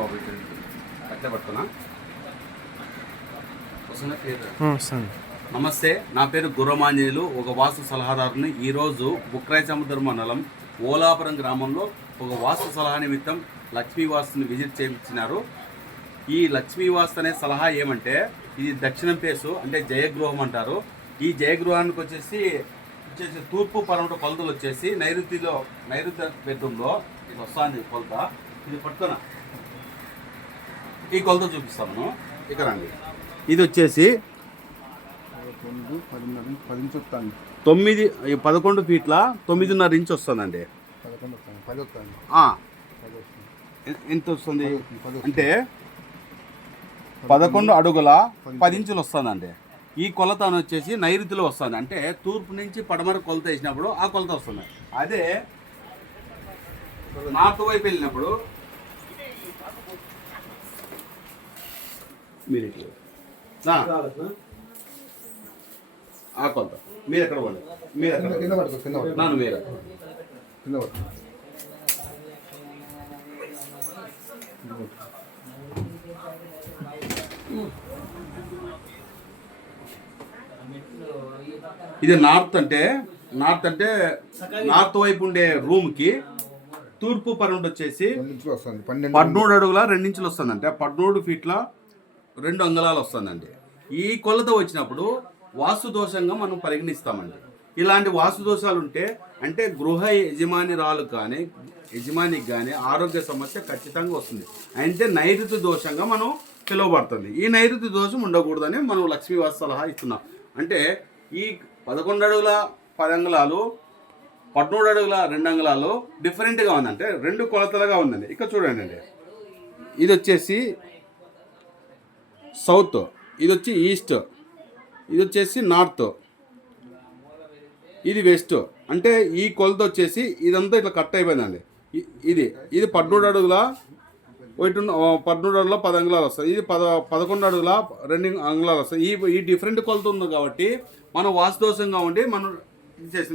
బాబు అట్లే పడుతున్నా. నమస్తే, నా పేరు గుర్రమాంజనేయులు, ఒక వాస్తు సలహాదారుని. ఈరోజు బుక్రాయ సముద్రం మండలం ఓలాపురం గ్రామంలో ఒక వాస్తు సలహా నిమిత్తం లక్ష్మీ వాస్తుని విజిట్ చేయించినారు. ఈ లక్ష్మీ వాస్తు అనే సలహా ఏమంటే, ఇది దక్షిణం ఫేసు అంటే జయగృహం అంటారు. ఈ జయగృహానికి వచ్చేసి తూర్పు పరమట కొలతలు వచ్చేసి నైరుతి బెడ్రూమ్లో ఇది వస్తుంది కొలత. ఇది పట్టుకున్నా ఈ కొలత చూపిస్తాను ఇక్కడ రండి. ఇది వచ్చేసి 11 ఫీట్ల 9.5 ఇంచ్ వస్తుందండి. ఎంత వస్తుంది అంటే 11 అడుగుల 10 ఇంచులు వస్తుందండి. ఈ కొలత వచ్చేసి నైరుతిలో వస్తుంది, అంటే తూర్పు నుంచి పడమర కొలత వేసినప్పుడు ఆ కొలత వస్తుంది. అదే నార్త్ వైపు వెళ్ళినప్పుడు మీరు ఆ కొలత మీరు ఎక్కడ పోండి, మీరు ఎక్కడ నాను మీరు ఇది నార్త్ అంటే నార్త్ వైపు ఉండే రూమ్కి తూర్పు పరమట వచ్చేసి 13 అడుగుల 2 ఇంచులు వస్తుంది, అంటే 13 ఫీట్ల 2 అంగుళాలు వస్తుందండి. ఈ కొలత వచ్చినప్పుడు వాస్తు దోషంగా మనం పరిగణిస్తామండి. ఇలాంటి వాస్తు దోషాలు ఉంటే అంటే గృహ యజమానికి కానీ ఆరోగ్య సమస్య ఖచ్చితంగా వస్తుంది. అంటే నైరుతి దోషంగా మనం పిలువబడుతుంది. ఈ నైరుతి దోషం ఉండకూడదని మనం లక్ష్మీ వాస్తు సలహా ఇస్తున్నాం. అంటే ఈ 11 అడుగుల 10 అంగుళాలు 13 అడుగుల 2 అంగుళాలు డిఫరెంట్గా ఉందంటే 2 కొలతలుగా ఉందండి. ఇక్కడ చూడండి అండి, ఇది వచ్చేసి సౌత్, ఇది వచ్చి ఈస్ట్, ఇది వచ్చేసి నార్త్, ఇది వెస్ట్. అంటే ఈ కొలత వచ్చేసి ఇదంతా ఇట్లా కట్ అయిపోయిందండి. ఇది 13 అడుగుల 10 అంగుళాలు వస్తాయి. ఇది 11 అడుగుల 2 అంగుళాలు వస్తాయి. ఈ డిఫరెంట్ కొలత ఉంది కాబట్టి మనం వాస్తుదోషంగా ఉండి మనం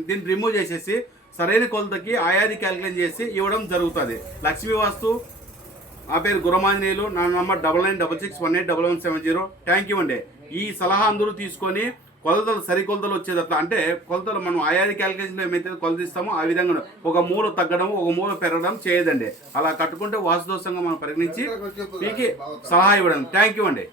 దీన్ని రిమూవ్ చేసేసి సరైన కొలతకి ఆయాది క్యాలిక్యులేట్ చేసి ఇవ్వడం జరుగుతుంది. లక్ష్మీ వాస్తు. నా పేరు గుర్రమాంజనేయులు, నా నంబర్ 9966181170. థ్యాంక్ యూ అండి. ఈ సలహా అందరూ తీసుకొని కొలతలు సరికొలతలు వచ్చేదట్లా, అంటే కొలతలు మనం ఆయాది క్యాలిక్యులేషన్ ఏమైతే కొలత ఇస్తామో ఆ విధంగా ఒక మూల తగ్గడం ఒక మూల పెరగడం చేయదండి. అలా కట్టుకుంటే వాస్తుదోషంగా మనం పరిగణించి మీకు సలహా ఇవ్వడం. థ్యాంక్ యూ అండి.